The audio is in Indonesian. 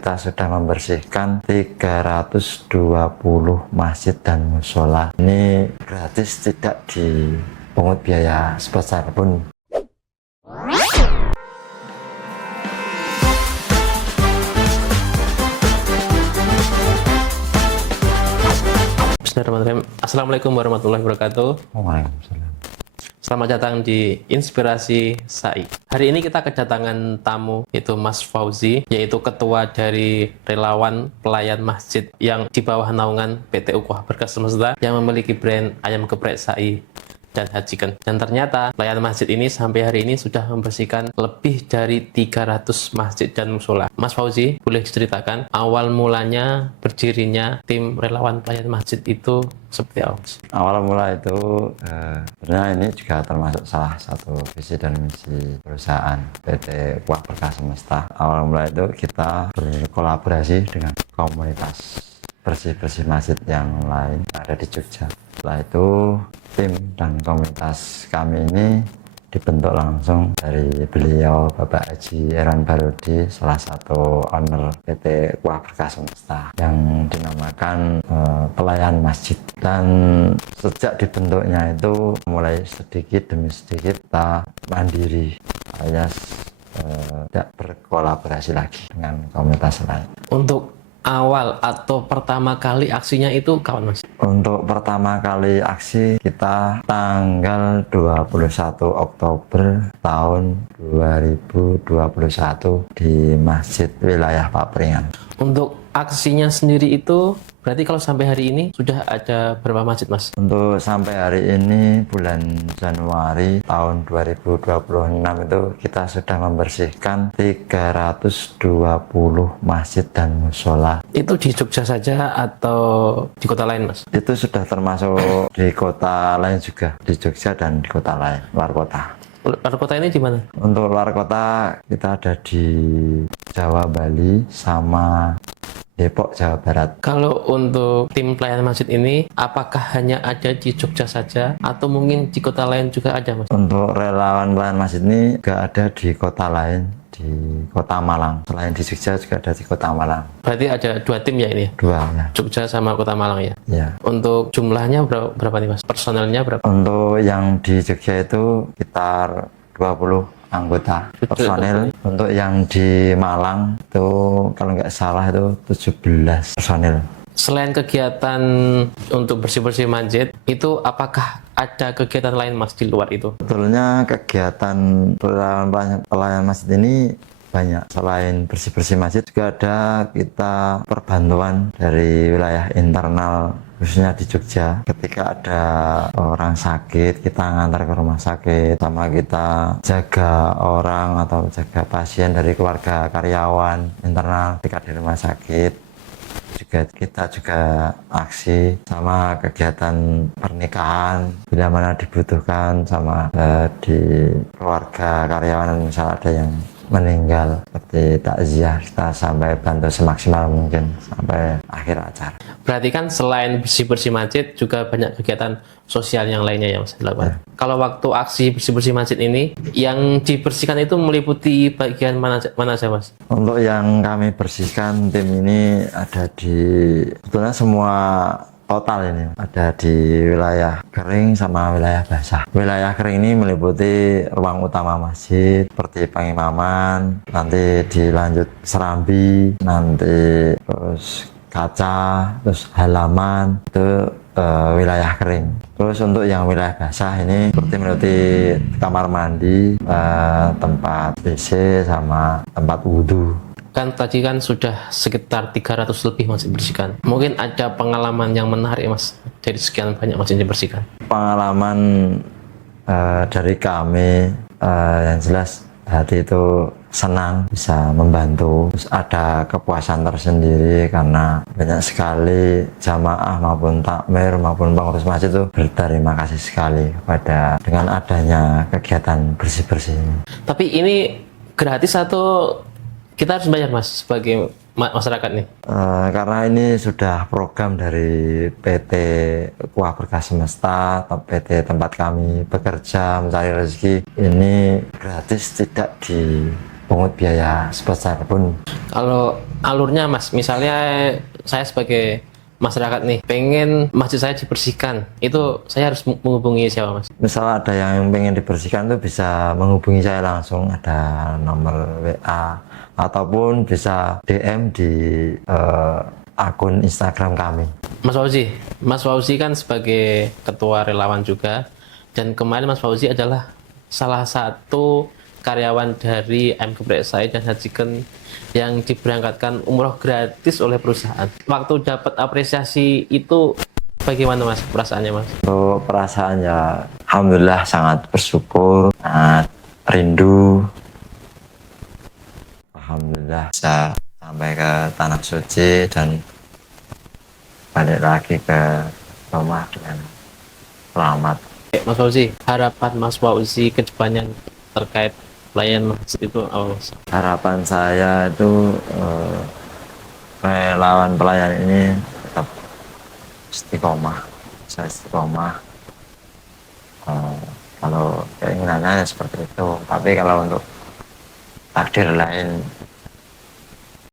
Kita sudah membersihkan 320 masjid dan musola. Ini gratis, tidak dipungut biaya sebesar pun. Bismillahirrahmanirrahim. Assalamualaikum warahmatullahi wabarakatuh. Waalaikumsalam. Selamat datang di Inspirasi SAI. Hari ini kita kedatangan tamu, yaitu Mas Fauzi, yaitu ketua dari Relawan Pelayan Masjid yang di bawah naungan PT Ukhuwah Berkah Semesta yang memiliki brand ayam geprek SAI dan Hajikan. Dan ternyata pelayan masjid ini sampai hari ini sudah membersihkan lebih dari 300 masjid dan musola. Mas Fauzi, boleh diceritakan awal mulanya berdirinya tim relawan pelayan masjid itu seperti apa? Awal mula itu sebenarnya ini juga termasuk salah satu visi dan misi perusahaan PT Ukhuwah Berkah Semesta. Awal mula itu kita berkolaborasi dengan komunitas bersih-bersih masjid yang lain ada di Jogja. Setelah itu tim dan komunitas kami ini dibentuk langsung dari beliau Bapak Haji Erwan Barudi, salah satu owner PT Ukhuwah Berkah Semesta yang dinamakan Pelayan Masjid. Dan sejak dibentuknya itu mulai sedikit demi sedikit kita mandiri alias tidak berkolaborasi lagi dengan komunitas lain. Untuk awal atau pertama kali aksinya itu kapan, Mas? Untuk pertama kali aksi kita tanggal 21 Oktober tahun 2021 di Masjid Wilayah Papringan. Untuk aksinya sendiri itu berarti kalau sampai hari ini sudah ada berapa masjid, Mas? Untuk sampai hari ini bulan Januari tahun 2026 itu kita sudah membersihkan 320 masjid dan musola. Itu di Jogja saja atau di kota lain, Mas? Itu sudah termasuk di kota lain juga, di Jogja dan di kota lain, luar kota. Luar kota ini di mana? Untuk luar kota kita ada di Jawa, Bali, sama Depok, Jawa Barat. Kalau untuk tim pelayanan masjid ini, apakah hanya ada di Jogja saja atau mungkin di kota lain juga ada, Mas? Untuk relawan pelayan masjid ini juga ada di kota lain, di kota Malang. Selain di Jogja juga ada di kota Malang. Berarti ada dua tim ya ini? Dua ya. Jogja sama kota Malang ya? Ya. Untuk jumlahnya berapa nih, Mas? Personelnya berapa? Untuk yang di Jogja itu sekitar 20 anggota personil. Untuk yang di Malang itu kalau nggak salah itu 17 personil. Selain kegiatan untuk bersih-bersih masjid, itu apakah ada kegiatan lain, Mas, di luar itu? Sebetulnya kegiatan pelayan masjid ini banyak. Selain bersih-bersih masjid juga ada kita perbantuan dari wilayah internal, khususnya di Jogja. Ketika ada orang sakit, kita ngantar ke rumah sakit, sama kita jaga orang atau jaga pasien dari keluarga karyawan internal ketika di rumah sakit. Kita juga aksi sama kegiatan pernikahan bila mana dibutuhkan, sama di keluarga karyawan misalnya ada yang meninggal seperti takziah, kita sampai bantu semaksimal mungkin sampai akhir acara. Berarti kan selain bersih-bersih masjid juga banyak kegiatan sosial yang lainnya yang Mas dilakukan. Kalau waktu aksi bersih-bersih masjid ini yang dibersihkan itu meliputi bagian mana saja, Mas? Untuk yang kami bersihkan tim ini ada di sebetulnya semua total ini ada di wilayah kering sama wilayah basah. Wilayah kering ini meliputi ruang utama masjid seperti pengimaman, nanti dilanjut serambi, nanti terus kaca, terus halaman, itu wilayah kering. Terus untuk yang wilayah basah ini seperti meliputi kamar mandi, tempat WC sama tempat wudhu. Kan tadi kan sudah sekitar 300 lebih masjid dibersihkan. Mungkin ada pengalaman yang menarik, Mas, dari sekian banyak masjid yang dibersihkan. Pengalaman dari kami yang jelas hati itu senang bisa membantu. Terus ada kepuasan tersendiri karena banyak sekali jamaah maupun takmir maupun pengurus masjid itu berterima kasih sekali kepada dengan adanya kegiatan bersih-bersih ini. Tapi ini gratis atau kita harus bayar, Mas, sebagai masyarakat nih? Karena ini sudah program dari PT Ukhuwah Berkah Semesta atau PT tempat kami bekerja mencari rezeki, ini gratis, tidak dipungut biaya sebesar pun. Kalau alurnya Mas, misalnya saya sebagai masyarakat nih pengen masjid saya dibersihkan, itu saya harus menghubungi siapa Mas? Misal ada yang pengen dibersihkan tuh bisa menghubungi saya langsung, ada nomor WA ataupun bisa DM di akun Instagram kami. Mas Fauzi kan sebagai ketua relawan juga, dan kemarin Mas Fauzi adalah salah satu karyawan dari MGP Said dan Hajiken yang diberangkatkan umroh gratis oleh perusahaan. Waktu dapat apresiasi itu bagaimana Mas perasaannya Mas? Untuk perasaannya, alhamdulillah sangat bersyukur, sangat rindu. Alhamdulillah bisa sampai ke tanah suci dan balik lagi ke rumah dengan selamat. Mas Fauzi, harapan Mas Fauzi ke depannya terkait pelayanan masjid itu apa Mas? Harapan saya itu relawan pelayan ini tetap istiqomah, bisa istiqomah. Kalau keinginannya seperti itu, tapi kalau untuk takdir lain